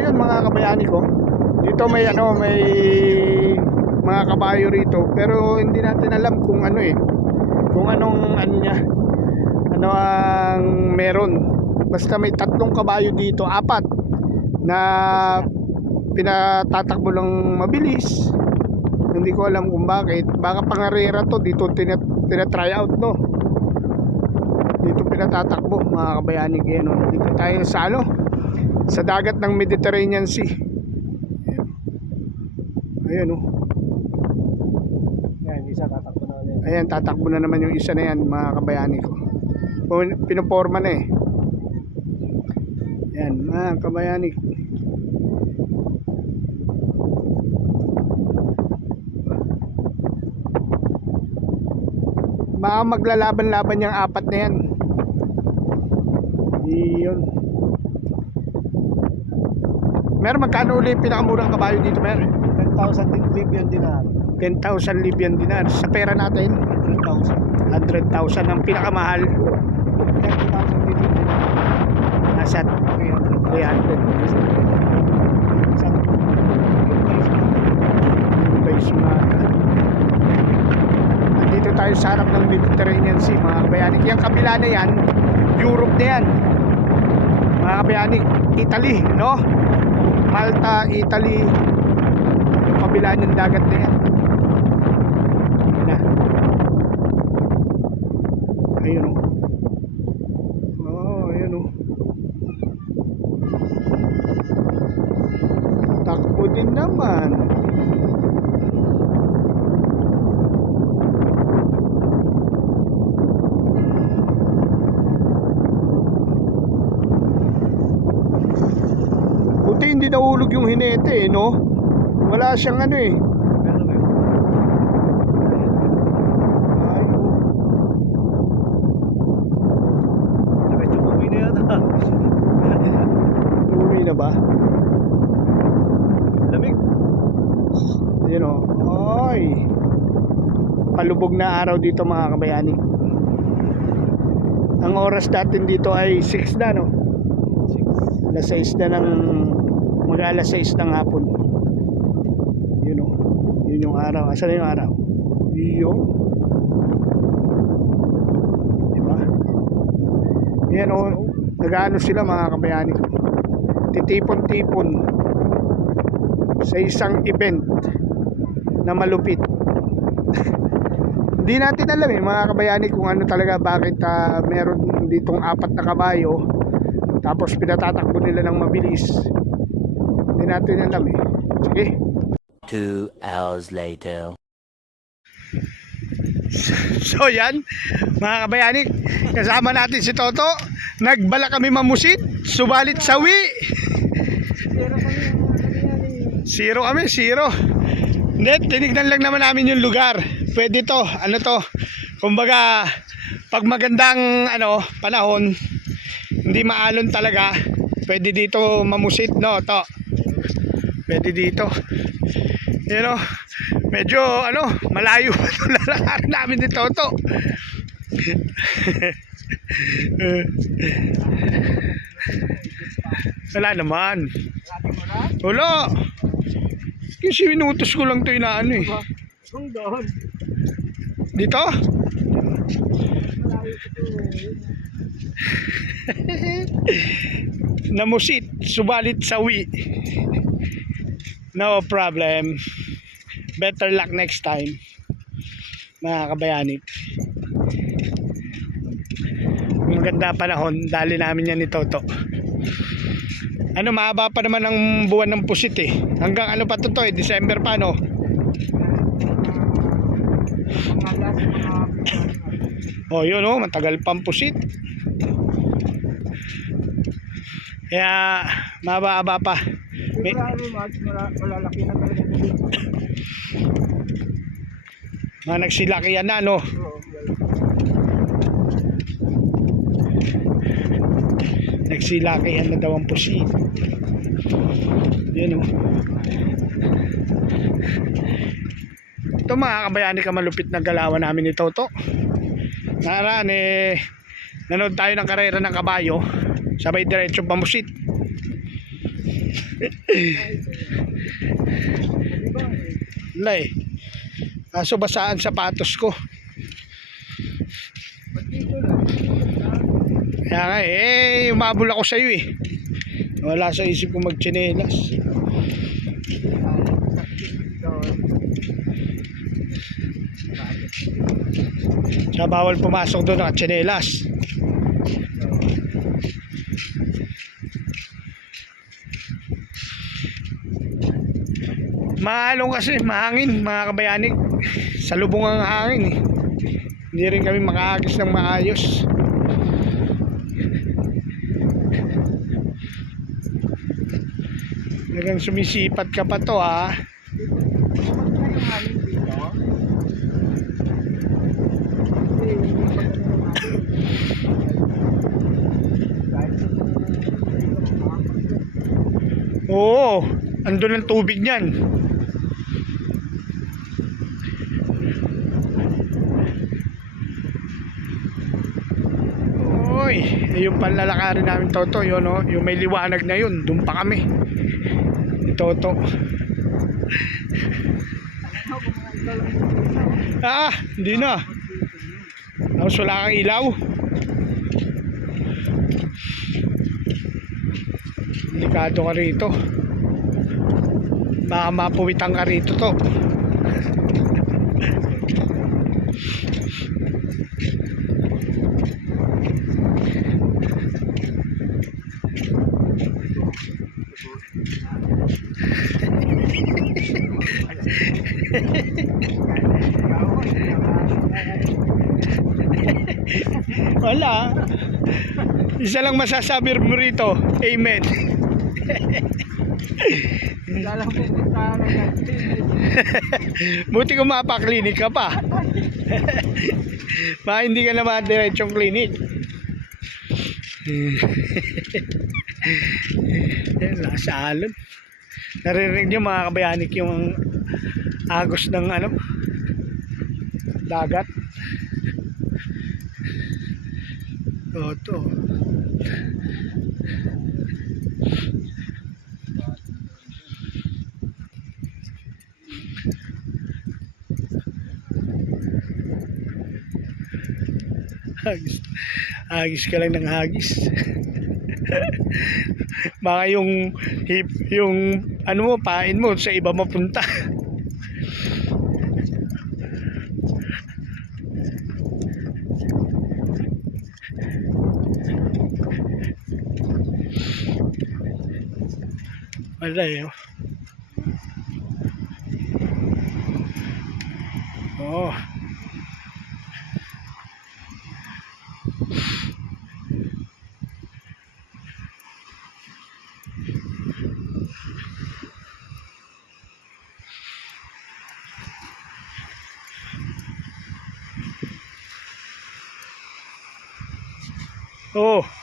yun mga kabayani ko. Dito may ano, may mga kabayo rito pero hindi natin alam kung ano eh. Kung anong ano niya. Ano ang meron. Basta may tatlong kabayo dito, apat na pinatatakbo lang mabilis. Hindi ko alam kung bakit. Baka pangarera to dito tina, tina-try out no. Dito pinatatakbo mga kabayani kaya no. Dito tayo sa ano, sa dagat ng Mediterranean Sea. Ayan. Ayan oh. Yan, isa tatakbo na ulit. Ayan, tatakbo na naman yung isa na yan, mga kabayani ko. Pinoporma na eh. Ayan, mga kabayani. Baka maglalaban-laban yung apat na yan. Iyon. Mer, magkano ulit pinakamurang kabayo dito, Mer? 10,000 din Libyan dinar. 10,000 Libyan dinar. Sa pera natin, 10,000. 100,000 ang pinakamahal 30,000 Libyan dinar. nasa 300. 300 Isang pesos na nandito tayo sa harap ng Mediterranean Sea mga kabayanik yung kabila na yan Europe na yan mga kabayanik Italy no Malta, Italy yung kabila ng dagat na yan na ayun o oh, ayun o takbo din naman Buti hindi nahulog yung hinete eh, no? Wala siyang ano eh. Uwi na ba? Lamig. Yun o. Ay. Palubog na araw dito mga kabayani. Ang oras natin dito ay 6 na no? Alas 6 na ng mag alas 6 ng hapon. Yun o. Yun yung araw. Asan na yung araw? Yun. Diba? Yan o. Nag-ano sila mga kabayani ko. Titipon-tipon sa isang event na malupit. Hindi natin alam eh mga kabayani kung ano talaga bakit ah, meron ditong apat na kabayo tapos pinatatakbo nila ng mabilis. Hindi natin alam eh. Sige. Two hours later. So yan, mga kabayani, kasama natin si Toto. Nagbala kami mamusit, subalit sawi. Zero kami, zero. Hindi, tinignan lang naman namin yung lugar. Pwede to, ano to. Kumbaga, pag magandang ano, panahon, hindi maalon talaga, pwede dito mamusit, no, to. Pwede dito. You know, medyo ano, malayo yung lalakarin namin ni Toto. Wala naman. Wala. Kasi minutos ko lang ito inaano eh. Dito? Namusit, subalit sawi. No problem. Better luck next time. Mga kabayani. Maganda panahon, dali namin yan ni Toto. Ano, mahaba pa naman ang buwan ng pusit eh. Hanggang ano pa to to eh, December pa no? Oh, yun oh, matagal pang pusit. Kaya, mahaba-haba pa. Mas mala- malalaki na talaga. Mga nagsilakihan na, no? Oo. Nagsilakihan na daw ang pusit. Yan, oh. Ito mga kabayani ka malupit na galawan namin ni Toto. Naraan eh, nanood tayo ng karera ng kabayo. Sabay diretso pamusit. Wala eh. Kaso basaan sapatos ko. Kaya nga eh, umabol ako sa'yo eh. Wala sa isip ko magtsinelas. Siya bawal pumasok doon ng Maalong kasi, mahangin, mga kabayani. Sa lubong ang hangin eh. Hindi rin kami makaagis ng maayos. Hanggang sumisipat ka pa to ha. Oo, andun ang tubig niyan. Oy, yung panlalakarin namin Toto, yun oh, yung may liwanag na yun, doon pa kami. Toto. Ah, hindi na. Tapos wala kang ilaw. Delikado ka rito. Baka mapuwitan ka rito to. Wala. Isa lang masasabi mo rito. Amen. Na. Buti kung mapaklinik ka pa. Baka hindi ka naman diretsong klinik. Nasa alon. Naririnig niyo mga kabayanik yung agos ng ano dagat. O, to. Hagis. Hagis ka lang ng hagis. Baka yung hip, yung ano mo, pain mo sa iba mapunta. Wala eh. oh. Oh. Oh.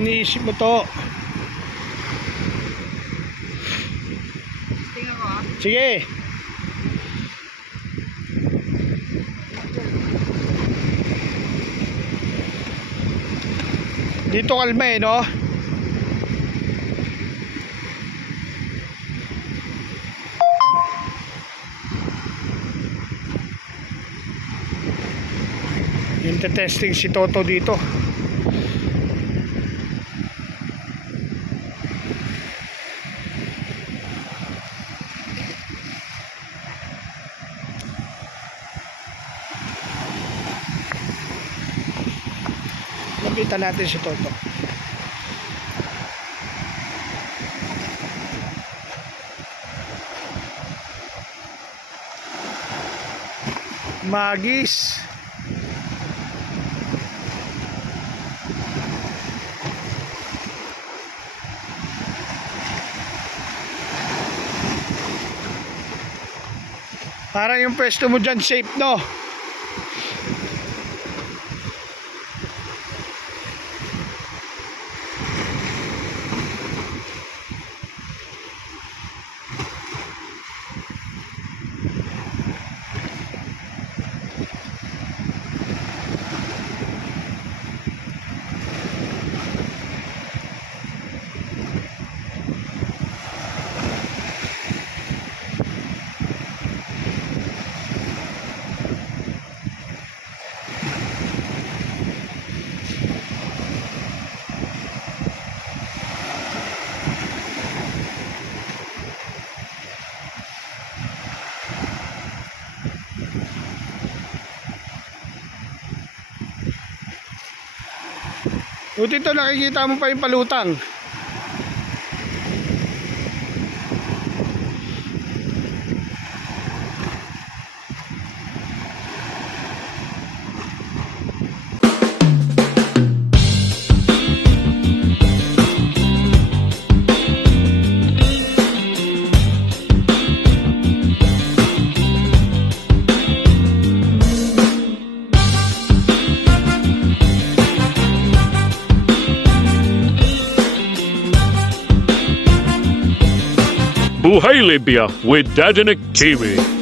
Iniisip mo to? Tingnan ko ah. Sige. Dito kalma eh, no? Yung testing si Toto dito. Natin si Toto. Magis. Parang yung pwesto mo dyan safe, no? Buti to nakikita mo pa yung palutang. Buhay Libya with Dadanik TV.